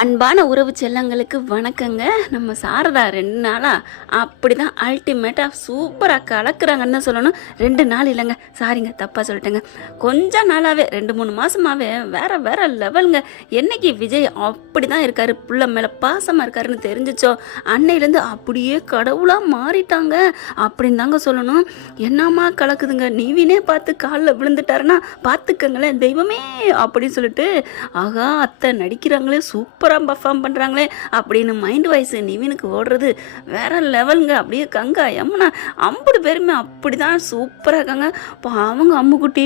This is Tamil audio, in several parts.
அன்பான உறவு செல்லங்களுக்கு வணக்கங்க. நம்ம சாரதா 2 நாளாக அப்படி தான் அல்டிமேட்டாக சூப்பராக கலக்குறாங்கன்னு சொல்லணும். 2 நாள் இல்லைங்க, சாரிங்க தப்பாக சொல்லிட்டேங்க. கொஞ்சம் நாளாகவே 2-3 மாதமாகவே வேற லெவலுங்க. என்னைக்கு விஜய் அப்படி தான் இருக்காரு, புள்ள மேலே பாசமாக இருக்காருன்னு தெரிஞ்சிச்சோ அன்னையிலேருந்து அப்படியே கடவுளாக மாறிட்டாங்க அப்படின்னு தாங்க சொல்லணும். என்னம்மா கலக்குதுங்க, நீவினே பார்த்து காலில் விழுந்துட்டாருன்னா பார்த்துக்கங்களேன் தெய்வமே அப்படின்னு சொல்லிட்டு, ஆகா அத்தை நடிக்கிறாங்களே, சூப்பராக பர்ஃபார்ம் பண்ணுறாங்களே அப்படின்னு மைண்ட் வாய்ஸ் நிவினுக்கு ஓடுறது வேற லெவலுங்க. அப்படியே கங்கா யமுனா 50 பேருமே அப்படி தான் சூப்பராக இருக்காங்க. அவங்க அம்முக்குட்டி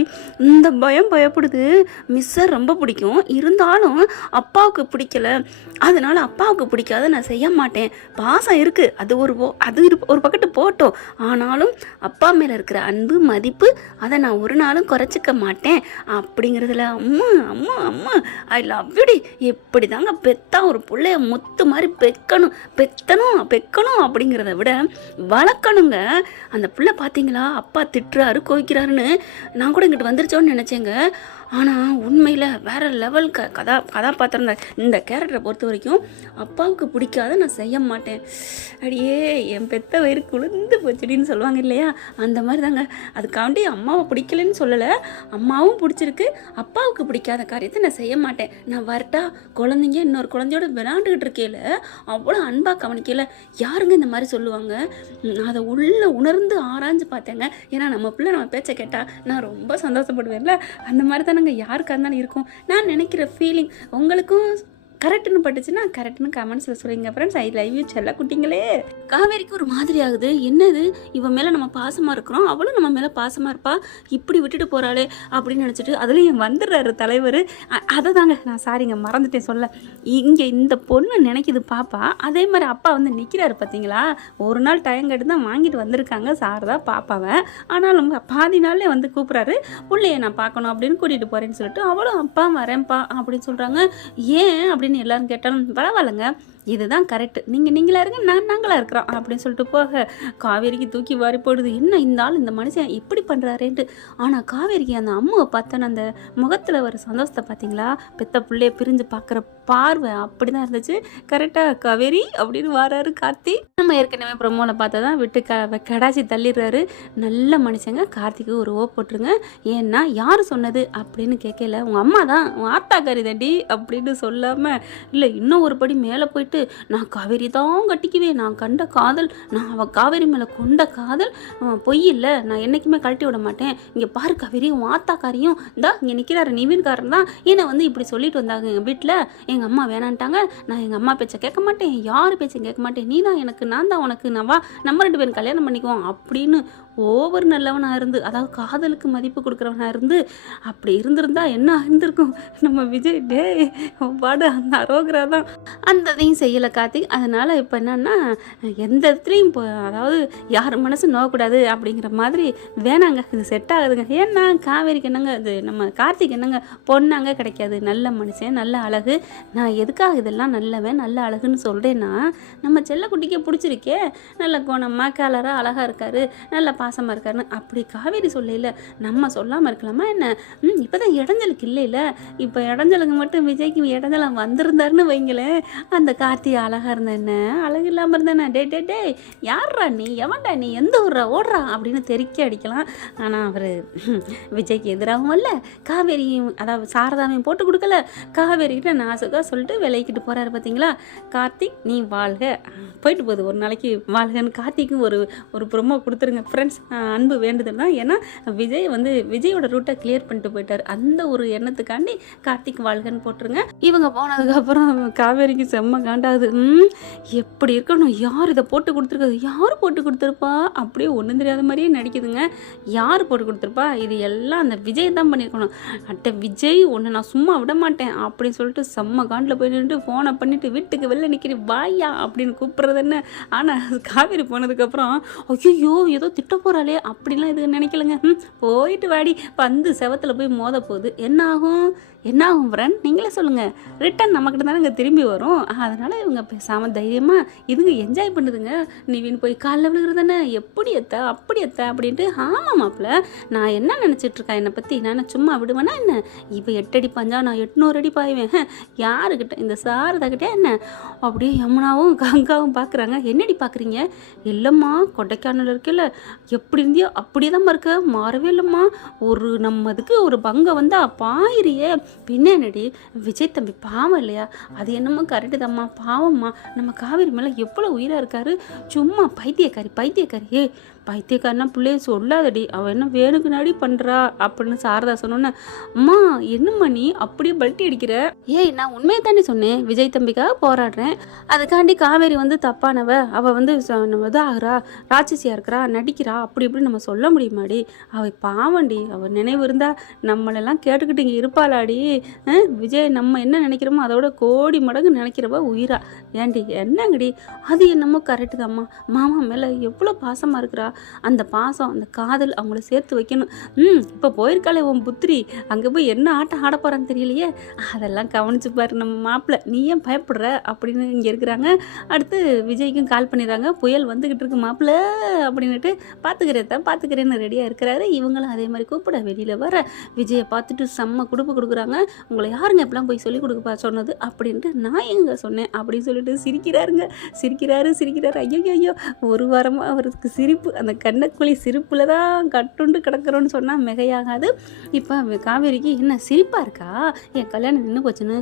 இந்த பயப்படுது. மிஸ்ஸை ரொம்ப பிடிக்கும், இருந்தாலும் அப்பாவுக்கு பிடிக்கல, அதனால அப்பாவுக்கு பிடிக்காத நான் செய்ய மாட்டேன். பாசம் இருக்குது, அது ஒரு பக்கத்து போட்டோம், ஆனாலும் அப்பா மேலே இருக்கிற அன்பு மதிப்பு அதை நான் ஒரு நாளும் குறைச்சிக்க மாட்டேன் அப்படிங்கிறதுல அம்மா அம்மா அம்மா ஐ லவ் யூடி. எப்படி தாங்க பெத்தா ஒரு பிள்ளைய முத்து மாதிரி பெக்கணும் அப்படிங்கிறத விட வளர்க்கணுங்க. அந்த பிள்ளை பார்த்தீங்களா, அப்பா திட்டுறாரு கோவிக்கிறாருன்னு நான் கூட இங்கிட்டு வந்துருச்சோன்னு நினச்சேங்க. ஆனால் உண்மையில் வேறு லெவல் கதாபாத்திரம் தான். இந்த கேரக்டரை பொறுத்த வரைக்கும் அப்பாவுக்கு பிடிக்காத நான் செய்ய மாட்டேன். அடியே என் பெத்த வயிறு குளிர்ந்து போச்சுடின்னு சொல்லுவாங்க இல்லையா, அந்த மாதிரி தாங்க. அதுக்காண்டி அம்மாவை பிடிக்கலன்னு சொல்லலை, அம்மாவும் பிடிச்சிருக்கு, அப்பாவுக்கு பிடிக்காத காரியத்தை நான் செய்ய மாட்டேன். நான் வரட்டா, குழந்தைங்க இன்னொரு குழந்தையோட விளையாண்டுக்கிட்டு இருக்கையில் அவ்வளோ அன்பாக கவனிக்கல யாருங்க இந்த மாதிரி சொல்லுவாங்க. அதை உள்ளே உணர்ந்து ஆராய்ஞ்சு பார்த்தேங்க. ஏன்னா நம்ம பிள்ளை நம்ம பேச்சை கேட்டால் நான் ரொம்ப சந்தோஷப்படுவேன்ல, அந்த மாதிரி தானே யாருக்காக இருந்தாலும் இருக்கும். நான் நினைக்கிற ஃபீலிங் உங்களுக்கும் கரெக்டுன்னு பட்டுச்சுன்னா கரெக்டுன்னு கமெண்ட்ஸில் சொல்லுங்க ஃப்ரெண்ட்ஸ். ஐ லவ் யூ செல்ல குட்டிங்களே. காவேரிக்கு ஒரு மாதிரி ஆகுது, என்னது இவன் மேலே நம்ம பாசமாக இருக்கிறோம், அவளும் நம்ம மேலே பாசமாக இருப்பா, இப்படி விட்டுட்டு போகிறாளே அப்படின்னு நினச்சிட்டு அதுலேயும் வந்துடுறாரு தலைவர். அதை தாங்க நான் சாரிங்க மறந்துட்டேன் சொல்ல. இங்கே இந்த பொண்ணு நினைக்கிது பாப்பா, அதே மாதிரி அப்பா வந்து நிற்கிறாரு பார்த்தீங்களா. ஒரு நாள் டைம் கட்டு தான் வாங்கிட்டு வந்திருக்காங்க சாரதா பாப்பாவை, ஆனாலும் பாதி நாள்லேயே வந்து கூப்பிட்றாரு, பிள்ளைய நான் பார்க்கணும் அப்படின்னு கூட்டிகிட்டு போகிறேன்னு சொல்லிட்டு அவளும் அப்பா வரேன்ப்பா அப்படின்னு சொல்கிறாங்க. ஏன் அப்படின்னு எல்லாரும் கேட்டாலும் பரவாயில்லைங்க, இதுதான் கரெக்டு, நீங்களா இருங்க, நாங்களா இருக்கிறோம் அப்படின்னு சொல்லிட்டு போக காவேரிக்கு தூக்கி வாரி போடுது. என்ன இந்த ஆள் இந்த மனுஷன் இப்படி பண்ணுறாரேன்ட்டு. ஆனால் காவேரிக்கு அந்த அம்மாவை பார்த்தோன்னு அந்த முகத்தில் வர சந்தோஷத்தை பார்த்தீங்களா, பெத்த பிள்ளைய பிரிஞ்சு பார்க்குற பார்வை அப்படி தான் இருந்துச்சு. கரெக்டாக காவேரி அப்படின்னு வராரு கார்த்தி. நம்ம ஏற்கனவே ப்ரொமோவில் பார்த்தா தான் விட்டு கடாச்சி தள்ளிடுறாரு. நல்ல மனுஷங்க. கார்த்திக்கு ஒரு ஓ போட்டுருங்க. ஏன்னா யார் சொன்னது அப்படின்னு கேட்கல, உங்கள் அம்மா தான், உன் ஆத்தாக்காரி தண்டி அப்படின்னு சொல்லாமல், இல்லை இன்னும் ஒரு படி மேலே போயிட்டு நான் காவேரி தான் கட்டிக்குவேன், நான் கண்ட காதல், நான் அவள் காவேரி மேலே கொண்ட காதல் பொய் இல்லை, நான் என்றைக்குமே கழட்டி விட மாட்டேன். இங்கே பாரு காவேரி, உன் ஆத்தாக்காரியும் இந்தா இங்கே நிற்கிறாரு நிவின்காரன் தான் என்னை வந்து இப்படி சொல்லிட்டு வந்தாங்க எங்கள் வீட்டில், எங்கள் அம்மா வேணான்ட்டாங்க, நான் எங்கள் அம்மா பேச்சை கேட்க மாட்டேன், யார் பேச்சையும் கேட்க மாட்டேன், நீ தான் எனக்கு, நான் தான் உனக்கு, நான் வா நம்ம 2 பேரும் கல்யாணம் பண்ணிக்குவோம் அப்படின்னு ஓவர் நல்லவனாக இருந்து, அதாவது காதலுக்கு மதிப்பு கொடுக்குறவனாக இருந்து அப்படி இருந்திருந்தா என்ன இருந்திருக்கும் நம்ம விஜய். டே பாடு அந்த அரோகரா தான் அந்ததையும் செய்யலை கார்த்திக். அதனால் இப்போ என்னன்னா எந்த இடத்துலையும் இப்போ அதாவது யார் மனசு நோகக்கூடாது அப்படிங்கிற மாதிரி வேணாங்க, இது செட் ஆகுதுங்க. ஏன்னா காவேரிக்கு என்னங்க இது, நம்ம கார்த்திக் என்னங்க பொண்ணாங்க கிடைக்காது, நல்ல மனுஷன், நல்ல அழகு. நான் எதுக்காக இதெல்லாம் நல்லவன் நல்ல அழகுன்னு சொல்கிறேன்னா, நம்ம செல்லக்குட்டிக்கே பிடிச்சிருக்கே, நல்ல குணமாக கலராக அழகாக இருக்காரு, நல்ல பாசமாக இருக்காருன்னு அப்படி காவேரி சொல்லல, நம்ம சொல்லாமல் இருக்கலாமா என்ன. இப்போ தான் இடைஞ்சலுக்கு இல்லைல்ல, இப்போ இடைஞ்சலுக்கு மட்டும் விஜய்க்கு இடைஞ்சலாம் வந்திருந்தாருன்னு வைங்களேன், அந்த கார்த்தி அழகாக இருந்த என்ன, அழகு இல்லாமல் இருந்தேன்னா டே யார்ரா நீ, எவன்டா நீ, எந்த ஊர்ரா ஓடுறா அப்படின்னு தெறிக்க அடிக்கலாம். ஆனால் அவர் விஜய்க்கு எதிராகவும் இல்லை, காவேரியும் அதாவது சாரதாவையும் போட்டு கொடுக்கல, காவேரிக்கிட்ட நாசுக்காக சொல்லிட்டு விலைக்கிட்டு போகிறாரு பார்த்தீங்களா. கார்த்திக் நீ வாழ்க, போயிட்டு போகுது ஒரு நாளைக்கு வாழ்கன்னு கார்த்திக்கும் ஒரு ப்ரொமோ கொடுத்துருங்க ஃப்ரெண்ட்ஸ். அன்பு வேண்டுதல் தான். ஏன்னா விஜய் வந்து விஜயோட ரூட்டை கிளியர் பண்ணிட்டு போயிட்டார், அந்த ஒரு எண்ணத்துக்காண்டி கார்த்திக் வாழ்கன்னு போட்டுருங்க. இவங்க போனதுக்கப்புறம் காவேரிக்கு செம்ம காண்டாகுது. எப்படி இருக்கணும், யார் இதை போட்டு கொடுத்துருக்காது, யார் போட்டு கொடுத்துருப்பா, அப்படியே ஒன்றும் தெரியாத மாதிரியே நடிக்குதுங்க. யார் போட்டு கொடுத்துருப்பா, இது எல்லாம் அந்த விஜய் தான் பண்ணியிருக்கணும். விஜய் ஒன்று நான் சும்மா விட மாட்டேன் அப்படின்னு சொல்லிட்டு செம்ம காண்டில் போய் நின்று ஃபோனை பண்ணிவிட்டு வீட்டுக்கு வெளில நிற்கிறேன் வாயா அப்படின்னு கூப்பிட்றது என்ன. ஆனால் காவேரி போனதுக்கப்புறம் ஐயோ ஏதோ திட்ட போகிறாளே அப்படிலாம் இது நினைக்கலங்க. போயிட்டு வாடி, பந்து செவத்தில் போய் மோத போகுது, என்ன ஆகும், என்ன ஆகும் ஃப்ரெண்ட், நீங்களே சொல்லுங்கள். ரிட்டன் நம்மக்கிட்ட தானே இங்கே திரும்பி வரும். அதனால் இவங்க பேசாமல் தைரியமாக இதுங்க என்ஜாய் பண்ணுதுங்க. நிவின் போய் காலில் விழுகிறது தானே, எப்படி எத்த அப்படி எத்த அப்படின்ட்டு. ஆமாம் மாப்பிள்ள, நான் என்ன நினச்சிட்ருக்கேன் என்னை பற்றி, நான் சும்மா விடுவேன்னா என்ன? இப்போ 8 அடி பாஞ்சா நான் 800 அடி பாய்வேன். யாருக்கிட்ட, இந்த சாரதாக்கிட்டே என்ன? அப்படியே யமுனாவும் கங்காவும் பார்க்குறாங்க. என்னடி பார்க்குறீங்க? இல்லைம்மா, கொடைக்கானல் இருக்குல்ல, எப்படி இருந்தியோ அப்படியே தான் இருக்க, மாறவே இல்லைம்மா. நம்மதுக்கு ஒரு பங்கை வந்தா பாயிரியே. பின்ன என்னடி, விஜய் தம்பி பாவம் இல்லையா? அது என்னமோ கரெக்டு தாம்மா, பாவம்மா. நம்ம காவேரி மேலே எவ்வளோ உயிராக இருக்காரு. சும்மா பைத்தியக்காரி பைத்தியக்காரி. பைத்தியக்காரனா பிள்ளைய சொல்லாதடி, அவள் என்ன வேணுக்குனாடி பண்ணுறா அப்படின்னு சாரதா சொன்னோன்னே, அம்மா என்னம்மா நீ அப்படியே பல்ட்டி அடிக்கிற? ஏய், நான் உண்மையை தானே சொன்னேன், விஜய் தம்பிக்காக போராடுறேன். அதுக்காண்டி காவேரி வந்து தப்பானவ, அவள் வந்து இதாகிறா, ராட்சசியாக இருக்கிறா, நடிக்கிறா, அப்படி இப்படி நம்ம சொல்ல முடியுமாடி? அவள் பாவண்டி, அவள் நினைவு இருந்தால் நம்மளெல்லாம் கேட்டுக்கிட்டு இங்கே இருப்பாளாடி. விஜய் நம்ம என்ன நினைக்கிறோமோ அதோட கோடி மடங்கு நினைக்கிறவ உயிரா. ஏண்டி என்னங்கடி, அது என்னமோ கரெக்டு தாம்மா. மாமா மேலே எவ்வளோ பாசமாக இருக்கிறா. அந்த பாசம், அந்த காதல் அவங்கள சேர்த்து வைக்கணும். இப்போ போயிருக்காளே உன் புத்திரி, அங்கே போய் என்ன ஆட்டம் ஆட போகிறான்னு தெரியலையே, அதெல்லாம் கவனிச்சு பாரு நம்ம மாப்பிள்ளை. நீ ஏன் பயப்படுற அப்படின்னு இங்கே இருக்கிறாங்க. அடுத்து விஜய்க்கும் கால் பண்ணிடுறாங்க, புயல் வந்துக்கிட்டு இருக்கு மாப்பிள்ளை அப்படின்னுட்டு. பார்த்துக்கிறேன்னு ரெடியாக இருக்கிறாரு. இவங்களும் அதே மாதிரி கூப்பிட வெளியில் வர விஜயை பார்த்துட்டு செம்ம குடுப்பு கொடுக்குறாங்க. உங்களை யாருங்க இப்பெல்லாம் போய் சொல்லிக் கொடுக்கப்பா சொன்னது அப்படின்ட்டு. நான் எங்க சொன்னேன் அப்படின்னு சொல்லிட்டு சிரிக்கிறாரு. ஐயோ, ஒரு வாரமாக அவருக்கு சிரிப்பு, அந்த கண்ணக்குழி சிரிப்பில் தான் கட்டுண்டு கிடக்கிறோன்னு சொன்னால் மிகையாகாது. இப்போ காவேரிக்கு என்ன சிரிப்பாக இருக்கா? என் கல்யாணம் நின்று போச்சுன்னு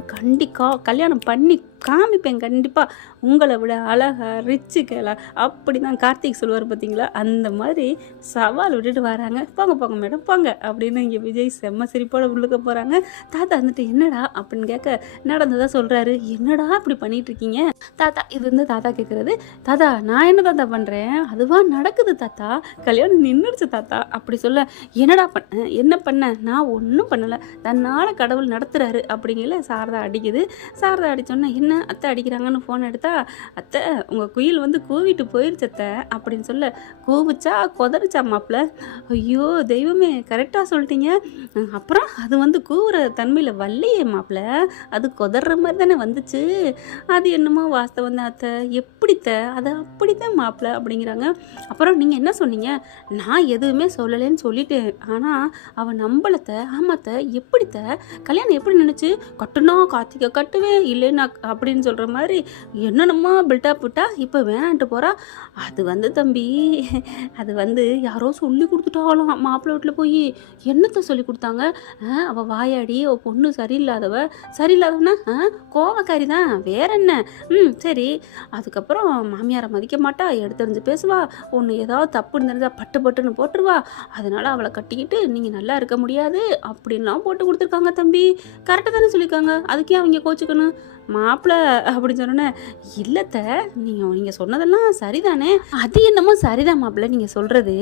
கல்யாணம் பண்ணி காமிப்பேன் கண்டிப்பாக. உங்களை விட அழகா ரிச்சு கேளா அப்படி தான் கார்த்திக் சொல்லுவார் பார்த்தீங்களா, அந்த மாதிரி சவால் விட்டுட்டு வராங்க. போங்க மேடம் போங்க அப்படின்னு இங்கே விஜய் செம்ம சிரிப்போட உள்ளுக்க போகிறாங்க. தாத்தா வந்துட்டு என்னடா அப்படின்னு கேட்க நடந்ததாக சொல்கிறாரு. என்னடா இப்படி பண்ணிட்டு இருக்கீங்க தாத்தா? இது வந்து தாத்தா கேட்குறது. தாத்தா நான் என்ன தாத்தா பண்ணுறேன், அதுவாக நடக்குது தாத்தா, கல்யாணம் நின்றுடுச்சு தாத்தா அப்படி சொல்ல. என்னடா என்ன பண்ண? நான் ஒன்றும் பண்ணலை, தன்னால் கடவுள் நடத்துகிறாரு அப்படிங்கல சாரதா அடிக்குது. சாரதா அடித்தோன்னா என்ன அத்தை அடிக்கிறாங்கன்னு ஃபோன் எடுத்தா, அத்தை உங்கள் குயில் வந்து கூவிட்டு போயிடுச்சு அத்தை அப்படின்னு சொல்ல. கூவிச்சா கொதறிச்சா மாப்பிள்ள? ஐயோ தெய்வமே, கரெக்டாக சொல்லிட்டீங்க. அப்புறம் அது வந்து கூவுற தன்மையில் வரலையே மாப்பிள்ள, அது கொதற மாதிரி தானே வந்துச்சு. அது என்னமோ வாஸ்தவம் தான் அத்தை. எப்படித்த? அது அப்படித்தான் மாப்பிள்ள அப்படிங்கிறாங்க. அப்புறம் நீங்கள் என்ன சொன்னீங்க? நான் எதுவுமே சொல்லலைன்னு சொல்லிட்டேன். ஆனால் அவன் நம்பலத்த. ஆமாத்த, எப்படித்த? கல்யாணம் எப்படி நினச்சி? கட்டுனா கார்த்திகை கட்டுவேன், இல்லைன்னா அப்படின்னு சொல்கிற மாதிரி என்னென்னமோ பில்டப் விட்டா இப்போ வேணான்ட்டு போகிறா. அது வந்து தம்பி, அது வந்து யாரோ சொல்லி கொடுத்துட்டாலாம் மாப்பிள்ளை வீட்டில் போய். என்னத்தை சொல்லி கொடுத்தாங்க? அவள் வாயாடி, அவள் பொண்ணு சரியில்லாதவனா கோவக்காரி தான், வேற என்ன? சரி. அதுக்கப்புறம் மாமியாரை மதிக்க மாட்டா, எடுத்தறிஞ்சு பேசுவா, ஒன்று ஏதாவது தப்புன்னு தெரிஞ்சா பட்டுன்னு போட்டுருவா. அதனால் அவளை கட்டிக்கிட்டு நீங்கள் நல்லா இருக்க முடியாது அப்படின்லாம் போட்டு கொடுத்துருக்காங்க தம்பி. கரெக்டாக தானே சொல்லியிருக்காங்க, அதுக்கே அவங்க கோச்சுக்கணும் மாப்பிள்ளை அப்படின்னு சொன்னோன்னே. இல்லைத்த, நீங்கள் சொன்னதெல்லாம் சரிதானே, அது என்னமோ சரிதான் மாப்பிள்ளை நீங்கள் சொல்கிறது.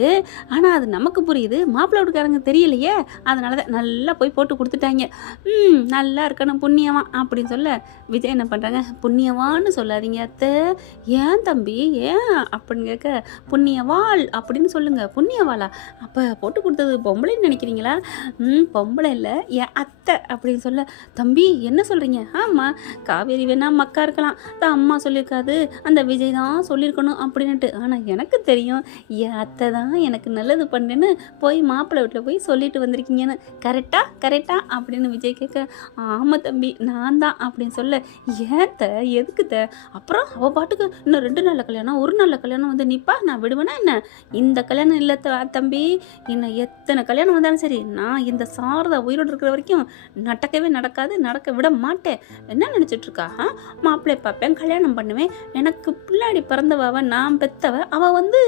ஆனால் அது நமக்கு புரியுது, மாப்பிள்ளை வீட்டுக்காரங்க தெரியலையே, அதனால தான் நல்லா போய் போட்டு கொடுத்துட்டாங்க. நல்லா இருக்கணும் புண்ணியவான் அப்படின்னு சொல்ல விஜய் என்ன பண்ணுறாங்க, புண்ணியவான்னு சொல்லாதீங்க அத்தை. ஏன் தம்பி ஏன் அப்படின்னு கேட்க, புண்ணியவாள் அப்படின்னு சொல்லுங்கள். புண்ணியவாளா? அப்போ போட்டு கொடுத்தது பொம்பளைன்னு நினைக்கிறீங்களா? பொம்பளை இல்லை, என் அத்தை அப்படின்னு சொல்ல. தம்பி என்ன சொல்கிறீங்க? ஆமாம், காவேரி வேணா மக்கா இருக்கலாம், தான் அம்மா சொல்லியிருக்காது, அந்த விஜய் தான் சொல்லியிருக்கணும் அப்படின்ட்டு. ஆனால் எனக்கு தெரியும், என் அத்தை தான் எனக்கு நல்லது பண்ணேன்னு போய் மாப்பிள்ளை வீட்டில் போய் சொல்லிட்டு வந்திருக்கீங்கன்னு. கரெக்டா அப்படின்னு விஜய் கேட்க, ஆமாம் தம்பி நான் தான் அப்படின்னு சொல்ல. ஏத்த எதுக்குத்த? அப்புறம் அவள் பாட்டுக்கு இன்னும் 2 நாளில் கல்யாணம், 1 நாளில் கல்யாணம் வந்து நிற்பா, நான் விடுவேனா என்ன? இந்த கல்யாணம் இல்லை தம்பி, இன்னும் எத்தனை கல்யாணம் வந்தாலும் சரி, நான் இந்த சாரதா உயிரோடு இருக்கிற வரைக்கும் நடக்காது, நடக்க விட மாட்டேன். என்ன நினச்சிட்டு இருக்கா? மாப்பிள்ளை பார்ப்பேன், கல்யாணம் பண்ணுவேன், எனக்கு பிள்ளாடி பிறந்தவ, நான் பெத்தவ, அவள் வந்து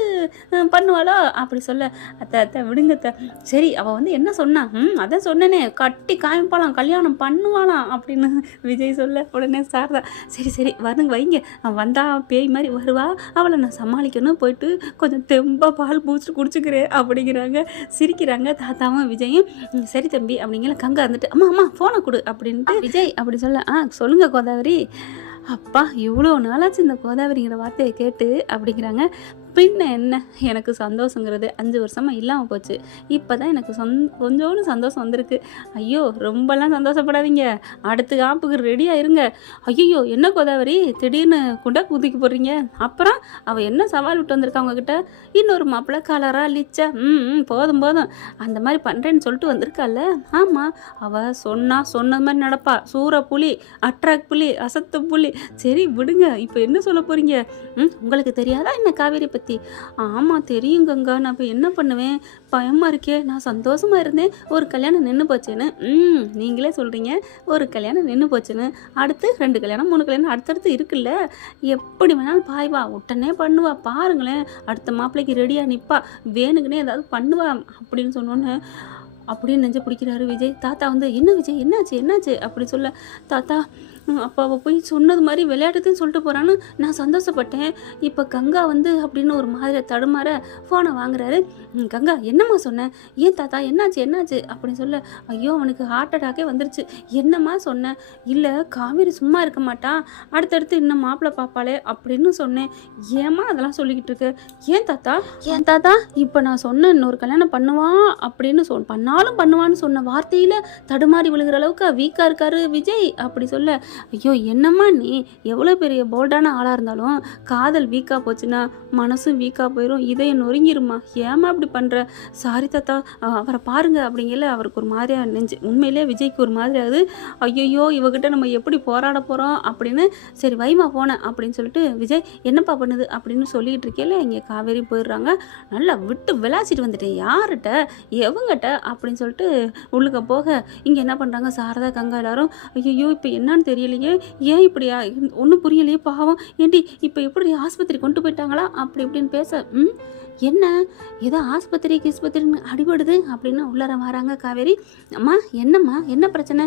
பண்ணுவாளோ அப்படி சொல்ல. அத்தை விடுங்க அத்தை. சரி, அவள் வந்து என்ன சொன்னா? அதான் சொன்னேனே, கட்டி காமிப்பாளாம், கல்யாணம் பண்ணுவாளாம் அப்படின்னு விஜய் சொல்ல. உடனே சாரதா சரி வருங்க வைங்க, வந்தா பேய் மாதிரி வருவா, அவளை நான் சமாளிக்கணும், போயிட்டு கொஞ்சம் தெம்பா பால் பூச்சிட்டு குடிச்சுக்கிறேன் அப்படிங்கிறாங்க. சிரிக்கிறாங்க தாத்தாவும் விஜயும். சரி தம்பி அப்படிங்கிற. கங்கா வந்துட்டு அம்மா ஃபோனை கொடு அப்படின்ட்டு விஜய் அப்படி சொல்ல. சொல்லுங்க கோதாவரி. அப்பா இவ்வளோ நாளாச்சு இந்த கோதாவரிங்கிற வார்த்தையை கேட்டு அப்படிங்கிறாங்க. பின்ன என்ன, எனக்கு சந்தோஷங்கிறது 5 வருஷமாக இல்லாமல் போச்சு. இப்போ தான் எனக்கு கொஞ்சோண்டு சந்தோஷம் வந்திருக்கு. ஐயோ ரொம்பலாம் சந்தோஷப்படாதீங்க, அடுத்த ஆப்புக்கு ரெடியாக இருங்க. ஐயோ என்ன கோதாவரி திடீர்னு குண்டா குதிக்க போடுறீங்க? அப்புறம் அவள் என்ன சவால் விட்டு வந்திருக்கா உங்ககிட்ட? இன்னொரு மாப்பிள்ளை கலரா லிச்சா போதும் போதும் அந்த மாதிரி பண்ணுறேன்னு சொல்லிட்டு வந்திருக்கால. ஆமாம், அவள் சொன்ன மாதிரி நடப்பா. சூற புலி, அட்ராக்ட் புலி, அசத்து புலி. சரி விடுங்க, இப்போ என்ன சொல்ல போகிறீங்க? உங்களுக்கு தெரியாதா என்ன காவேரி பற்றி? ஆமாம் தெரியும் கங்கா, நான் இப்போ என்ன பண்ணுவேன், பயமாக இருக்கே. நான் சந்தோஷமாக இருந்தேன், ஒரு கல்யாணம் நின்று போச்சுன்னு. நீங்களே சொல்கிறீங்க ஒரு கல்யாணம் நின்று போச்சுன்னு. அடுத்து 2 கல்யாணம் 3 கல்யாணம் அடுத்தடுத்து இருக்குல்ல. எப்படி வேணாலும் பாய்வா, உடனே பண்ணுவா. பாருங்களேன், அடுத்த மாப்பிள்ளைக்கு ரெடியாக நிற்பா, வேணுக்குன்னே ஏதாவது பண்ணுவா அப்படின்னு சொன்னோன்னே அப்படின்னு நெஞ்ச பிடிக்கிறாரு விஜய். தாத்தா வந்து என்ன விஜய் என்னாச்சு அப்படி சொல்ல, தாத்தா அப்போ அவள் போய் சொன்னது மாதிரி விளையாட்டுன்னு சொல்லிட்டு போகிறான்னு நான் சந்தோஷப்பட்டேன். இப்போ கங்கா வந்து அப்படின்னு ஒரு மாதிரி தடுமாற ஃபோனை வாங்குறாரு. கங்கா என்னம்மா சொன்னேன்? ஏன் தாத்தா என்னாச்சு அப்படின்னு சொல்ல, ஐயோ அவனுக்கு ஹார்ட் அட்டாக்கே வந்துருச்சு. என்னம்மா சொன்னேன்? இல்லை காவேரி சும்மா இருக்க மாட்டான், அடுத்தடுத்து இன்னும் மாப்பிள்ளை பாப்பாளே அப்படின்னு சொன்னேன். ஏம்மா அதெல்லாம் சொல்லிக்கிட்டு இருக்கு? ஏன் தாத்தா இப்போ நான் சொன்னேன் இன்னொரு கல்யாணம் பண்ணுவான் அப்படின்னு பண்ணுவான்னு சொன்ன வார்த்தையில் தடுமாறி விழுகிற அளவுக்கு வீக்காக இருக்காரு விஜய் அப்படி சொல்ல, ஐயோ என்னம்மா நீ எவ்வளோ பெரிய போல்டான ஆளாக இருந்தாலும் காதல் வீக்காக போச்சுன்னா மனசும் வீக்காக போயிடும், இதயம் நொறுங்கிருமா. ஏமா அப்படி பண்ணுற? சாரி தாத்தா, அவரை பாருங்க அப்படிங்கல. அவருக்கு ஒரு மாதிரியாக நெஞ்சு உண்மையிலே விஜய்க்கு ஒரு மாதிரி ஆகுது. ஐயோ இவகிட்ட நம்ம எப்படி போராட போகிறோம் அப்படின்னு. சரி வைமா போனேன் அப்படின்னு சொல்லிட்டு விஜய் என்னப்பா பண்ணுது அப்படின்னு சொல்லிகிட்டு இருக்கேல, இங்கே காவேரி போயிடுறாங்க. நல்லா விட்டு விளாசிட்டு வந்துட்டேன், யார்கிட்ட எவங்கிட்ட அப்படின்னு சொல்லிட்டு உள்ளுக்க போக இங்கே என்ன பண்ணுறாங்க சாரதா கங்கா எல்லாரும். ஐயோ இப்போ என்னன்னு தெரியலையே, ஏன் இப்படியா, ஒன்றும் புரியலையே பாவம். ஏண்டி இப்போ எப்படி ஆஸ்பத்திரி கொண்டு போயிட்டாங்களா அப்படி இப்படின்னு பேச, என்ன ஏதோ ஆஸ்பத்திரின்னு அடிபடுது அப்படின்னு உள்ளார வராங்க காவேரி. அம்மா என்னம்மா என்ன பிரச்சனை?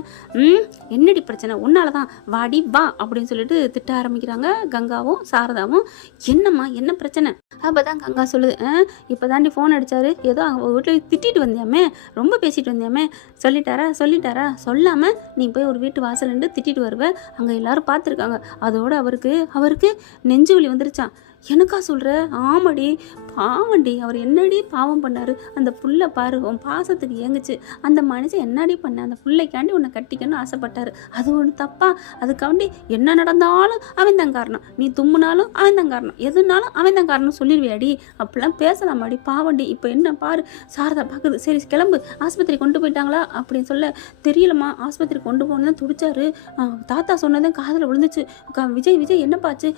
என்னடி பிரச்சனை? உன்னால தான், வாடி வா அப்படின்னு சொல்லிட்டு திட்ட ஆரம்பிக்கிறாங்க கங்காவும் சாரதாவும். என்னம்மா என்ன பிரச்சனை? அப்போ தான் கங்கா சொல்லுது, இப்போ தாண்டி ஃபோன் அடித்தாரு, ஏதோ அவங்க வீட்டில் திட்டிட்டு வந்தியாமே, ரொம்ப பேசிட்டு வந்தியாமே, சொல்லிட்டாரா? சொல்லாமல் நீ போய் ஒரு வீட்டு வாசல் நின்று திட்டிட்டு வருவ, அங்கே எல்லாரும் பார்த்துருக்காங்க. அதோடு அவருக்கு நெஞ்சு வலி வந்துருச்சான். எனக்கா சொல்கிற? ஆமாடி, பாவண்டி, அவர் என்னடி பாவம் பண்ணார்? அந்த புள்ள பாரு உன் பாசத்துக்கு ஏங்குச்சு. அந்த மனுஷன் என்னடி பண்ண, அந்த பிள்ளைக்காண்டி உன்னை கட்டிக்கணும்னு ஆசைப்பட்டார். அது ஒன்று தப்பா? அதுக்காண்டி என்ன நடந்தாலும் அவன் தான் காரணம், நீ தும்முனாலும் அவன் தான் காரணம், எதுனாலும் அவன் தான் காரணம் சொல்லிடுவியாடி? அப்படிலாம் பேசலாமாடி? பாவண்டி, இப்போ என்ன பாரு சாரதா பார்க்குது. சரி கிளம்பு, ஆஸ்பத்திரி கொண்டு போயிட்டாங்களா அப்படின்னு சொல்ல, தெரியலம்மா, ஆஸ்பத்திரி கொண்டு போனதான் துடிச்சாரு, தாத்தா சொன்னதான் காதில் விழுந்துச்சு. விஜய் என்னப்பாச்சு,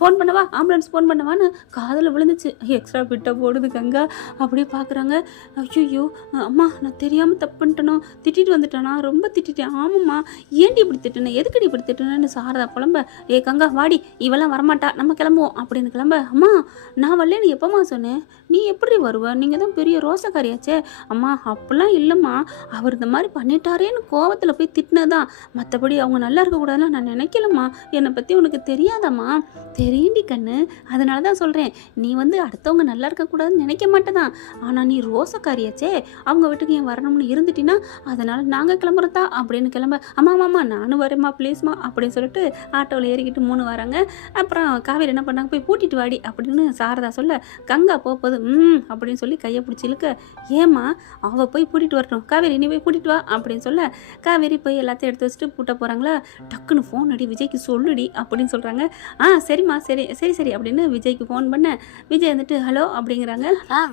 ஃபோன் பண்ணவா, ஆம்புலன்ஸ் ஃபோன் பண்ணவான்னு காதில் விழுந்துச்சு. எக்ஸ்ட்ரா பிட்ட போடுது கங்கா. அப்படியே பார்க்குறாங்க. ஐயோ அம்மா நான் தெரியாமல் தப்பு பண்ணிட்டனோ, திட்டிட்டு வந்துட்டானா, ரொம்ப திட்டிட்டேன். ஆமாம்மா, ஏன்டி இப்படி திட்டுனேன், எதுக்கடி இப்படி திட்டுனேன்னு சாரதா புலம்ப, ஏ கங்கா வாடி, இவெல்லாம் வரமாட்டா, நம்ம கிளம்புவோம் அப்படின்னு கிளம்ப. அம்மா நான் வரலன்னு எப்போம்மா சொன்னேன்? நீ எப்படி வருவ, நீங்கள் தான் பெரிய ரோசக்காரியாச்சே. அம்மா அப்படிலாம் இல்லைம்மா, அவர் இந்த மாதிரி பண்ணிட்டாரேன்னு கோவத்தில் போய் திட்டினதான், மற்றபடி அவங்க நல்லா இருக்கக்கூடாதுன்னு நான் நினைக்கலம்மா. என்னை பற்றி உனக்கு தெரியாதாம்மா? தெரியுண்டி கண்ணு, அதனால தான் சொல்கிறேன், நீ வந்து அடுத்தவங்க நல்லா இருக்கக்கூடாதுன்னு நினைக்க மாட்டேதான், ஆனால் நீ ரோசக்காரியாச்சே, அவங்க வீட்டுக்கு ஏன் வரணும்னு இருந்துட்டினா அதனால் நாங்கள் கிளம்புறதா அப்படின்னு கிளம்ப. ஆமாம் நானும் வரேம்மா ப்ளீஸ்மா அப்படின்னு சொல்லிட்டு ஆட்டோவில் ஏறிக்கிட்டு 3 வராங்க. அப்புறம் காவேரி என்ன பண்ணாங்க, போய் பூட்டிட்டு வாடி அப்படின்னு சாரதா சொல்ல, கங்கா போகுது அப்படின்னு சொல்லி கையை பிடிச்சி இழுக்க, ஏம்மா அவள் போய் பூட்டிட்டு வரட்டும், காவேரி நீ போய் பூட்டிட்டு வா அப்படின்னு சொல்ல, காவேரி போய் எல்லாத்தையும் எடுத்து வச்சுட்டு பூட்ட போகிறாங்களா. டக்குன்னு ஃபோன் அடி விஜய்க்கு சொல்லுடி அப்படின்னு சொல்கிறாங்க. சரிம்மா சரி அப்படின்னு விஜய்க்கு ஃபோன் பண்ண, விஜய் வந்துட்டு ஹலோ அப்படிங்கிறாங்க.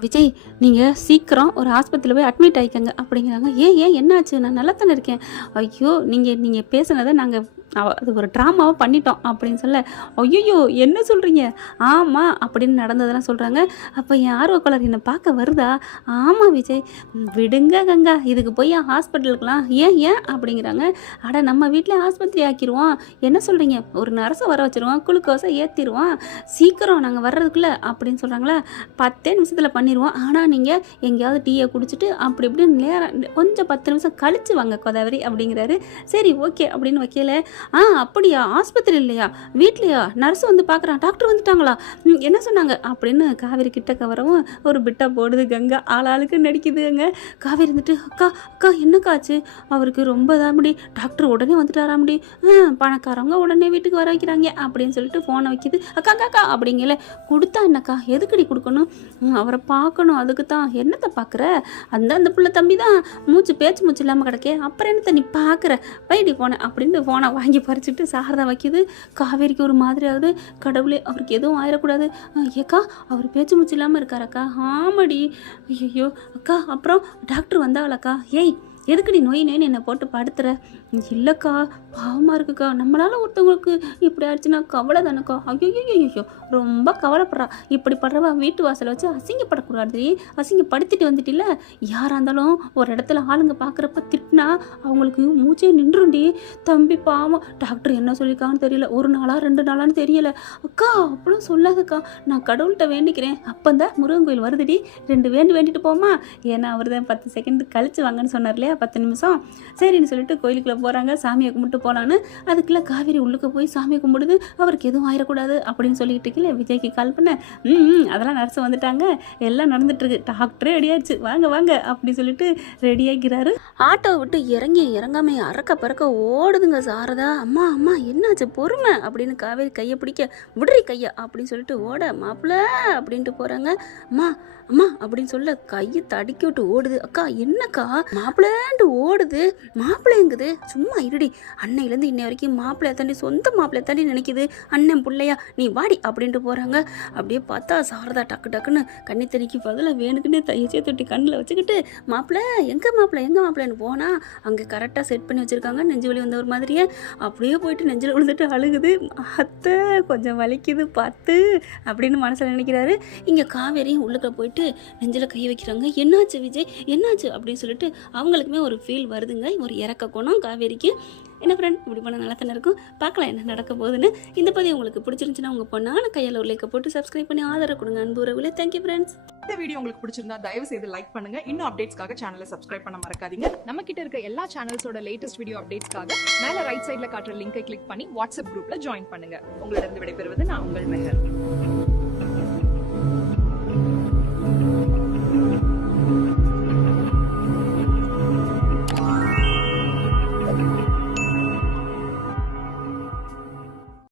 விஜய் நீங்கள் சீக்கிரம் ஒரு ஆஸ்பத்திரியில் போய் அட்மிட் ஆகிக்கங்க அப்படிங்கிறாங்க. ஏன் என்னாச்சு? நான் நல்லா தானே இருக்கேன். ஐயோ நீங்கள் பேசுனதை நாங்கள் அது ஒரு ட்ராமாவை பண்ணிட்டோம் அப்படின்னு சொல்ல, ஐயோ என்ன சொல்கிறீங்க? ஆமாம் அப்படின்னு நடந்ததெல்லாம் சொல்கிறாங்க. அப்போ என் ஆர்வக்கோளர் என்னை பார்க்க வருதா? ஆமாம் விஜய், விடுங்க கங்கா, இதுக்கு போய் ஹாஸ்பிட்டலுக்குலாம் ஏன் அப்படிங்கிறாங்க. அட நம்ம வீட்டில் ஆஸ்பத்திரி ஆக்கிடுவோம், என்ன சொல்கிறீங்க? ஒரு நர்ஸை வர வச்சுருவோம், குளுக்கோஸை ஏற்றிடுவோம், சீக்கிரம் நாங்கள் வர்றதுக்குள்ளே அப்படின்னு சொல்கிறாங்களா. 10 நிமிஷத்தில் பண்ணிடுவோம், ஆனால் நீங்கள் எங்கேயாவது டீயை குடிச்சிட்டு அப்படி இப்படின்னு நேரம் கொஞ்சம் 10 நிமிஷம் கழிச்சு வாங்க கோதாவரி அப்படிங்கிறாரு. சரி ஓகே அப்படின்னு வைக்கல. அப்படியா, ஆஸ்பத்திரி இல்லையா, வீட்லையா, நர்ஸ் வந்து பார்க்குறான், டாக்டர் வந்துட்டாங்களா, என்ன சொன்னாங்க அப்படின்னு காவேரி கிட்டக்க வரவும் ஒரு பிட்டா போடுது கங்கா. ஆளாளுக்கு நடிக்குதுங்க. காவேரி இருந்துட்டு, அக்கா என்னக்காச்சு? அவருக்கு ரொம்ப இதாகமுடி, டாக்டர் உடனே வந்துட்டாராமுடி, பணக்காரவங்க உடனே வீட்டுக்கு வர வைக்கிறாங்க அப்படின்னு சொல்லிட்டு ஃபோனை வைக்கிது. அக்கா அப்படி அப்படிங்கல. கொடுத்தா என்னக்கா, எதுக்குடி கொடுக்கணும்? அவரை பார்க்கணும், அதுக்கு தான். என்னத்தை பார்க்குற? அந்த பிள்ளை தம்பி தான் பேச்சு மூச்சு இல்லாமல் கிடக்கே, அப்புறம் என்னத்தை நீ பார்க்குற? வைடி போனேன் அப்படின்ட்டு ஃபோனை வாங்கி பறிச்சுட்டு சாரதா வைக்கிது. காவேரிக்கு ஒரு மாதிரி ஆகுது. கடவுளே, அவருக்கு எதுவும் ஆயிடக்கூடாது. ஏக்கா, அவர் பேச்சு மூச்சு இல்லாமல் இருக்காரக்கா? ஆமாடி. ஐயோ அக்கா, அப்புறம் டாக்டர் வந்தாவளக்கா? ஏய், எதுக்குடி நோய் நோயின்னு என்னை போட்டு படுத்துற? இல்லைக்கா, பாவமாக இருக்குக்கா. நம்மளால் ஒருத்தவங்களுக்கு இப்படி ஆயிடுச்சுன்னா கவலை தானேக்கா. ஐயோ, ரொம்ப கவலைப்படுறா. இப்படி படுறவா வீட்டு வாசலை வச்சு அசிங்கப்படக்கூடாது. அசிங்கப்படுத்திட்டு வந்துட்டில்ல. யாராக இருந்தாலும் ஒரு இடத்துல ஆளுங்க பார்க்குறப்ப திட்டினா அவங்களுக்கு மூச்சே நின்றுண்டி. தம்பி பாவம். டாக்டர் என்ன சொல்லியிருக்காங்கன்னு தெரியல. 1 நாளா 2 நாளான்னு தெரியல. அக்கா, அப்படிலாம் சொல்லாதக்கா. நான் கடவுள்கிட்ட வேண்டிக்கிறேன். அப்போ தான் முருகன் கோயில் வருதுடி. 2 வேண்டிட்டு போமா. ஏன்னா அவர் தான் 10 செகண்ட் கழிச்சு வாங்கன்னு சொன்னார் இல்லையா, 10 நிமிஷம். சரின்னு சொல்லிட்டு கோயிலுக்குள்ளே போகிறாங்க. சாமியை கும்பிட்டு போகலான்னு. அதுக்குள்ளே காவேரி உள்ளுக்கு போய் சாமியை கும்பிடுது. அவருக்கு எதுவும் ஆயிடக்கூடாது அப்படின்னு சொல்லிட்டு இருக்கல. விஜய்க்கு கால் பண்ண, அதெல்லாம் நர்ஸ் வந்துட்டாங்க, எல்லாம் நடந்துட்டுருக்கு, டாக்டரே ரெடியாச்சு, வாங்க அப்படி சொல்லிட்டு ரெடி ஆகிக்கிறாரு. ஆட்டோவை விட்டு இறங்காம அறக்க பறக்க ஓடுதுங்க சாரதா. அம்மா என்னாச்சு, பொறுமை அப்படின்னு காவேரி கையை பிடிக்க, விடுறி கையா அப்படின்னு சொல்லிட்டு ஓட, மாப்பிள்ள அப்படின்ட்டு போகிறாங்க. அம்மா அப்படின்னு சொல்ல கையை தடுக்கி விட்டு ஓடுது. அக்கா என்னக்கா, மாப்பிள்ளன்ட்டு ஓடுது. மாப்பிள்ளைங்குது, சும்மா இருடி. அன்னையிலேருந்து இன்னை வரைக்கும் மாப்பிள்ளைய தாண்டி, சொந்த மாப்பிள்ளைய தாண்டி நினைக்குது. அண்ணன் பிள்ளையா, நீ வாடி அப்படின்ட்டு போகிறாங்க. அப்படியே பார்த்தா சாரதா டக்குன்னு கண்ணி தறிக்கு பதிலாக வேணுக்குன்னு தையச்சே தொட்டி கண்ணில் வச்சுக்கிட்டு, மாப்பிள்ளை எங்கே மாப்பிள்ளைன்னு போனால் அங்கே கரெக்டாக செட் பண்ணி வச்சுருக்காங்க. நெஞ்சு வலி வந்த ஒரு மாதிரியே அப்படியே போயிட்டு நெஞ்சில் விழுந்துட்டு அழுகுது. அத்தை கொஞ்சம் வலிக்குது பார்த்து அப்படின்னு மனசில் நினைக்கிறாரு. இங்கே காவேரியும் உள்ளுக்க போயிட்டு நெஞ்சில் கை வைக்கிறாங்க. என்னாச்சு விஜய், என்னாச்சு அப்படின்னு சொல்லிட்டு அவங்களுக்குமே ஒரு ஃபீல் வருதுங்க. ஒரு இறக்க கோணம் காவேரிக்கு. என்ன ஃப்ரெண்ட், இப்படி பண்ண நல்லா தானே இருக்கும். பார்க்கலாம் என்ன நடக்க போகுதுன்னு. இந்த பதிவு உங்களுக்கு பிடிச்சிருந்துச்சுன்னா உங்கள் பொண்ணான கையில் ஒரு லைக்கை போட்டு சப்ஸ்கிரைப் பண்ணி ஆதரவு கொடுங்க அன்பு உறவுகளே. Thank you friends. இந்த வீடியோ உங்களுக்கு பிடிச்சிருந்தா தயவு செய்து லைக் பண்ணுங்க. இன்னும் அப்டேட்ஸ்க்காக சேனலை சப்ஸ்கிரைப் பண்ண மறக்காதீங்க. நம்ம கிட்ட இருக்க எல்லா சேனல்ஸோட லேட்டஸ்ட் வீடியோ அப்டேட்ஸ்க்காக மேல ரைட் சைடுல காட்டுற லிங்கை கிளிக் பண்ணி வாட்ஸ்அப் குரூப்ல ஜாயின் பண்ணுங்க. உங்களிடம் விடைபெறுவது நான் உங்கள் மெஹர்.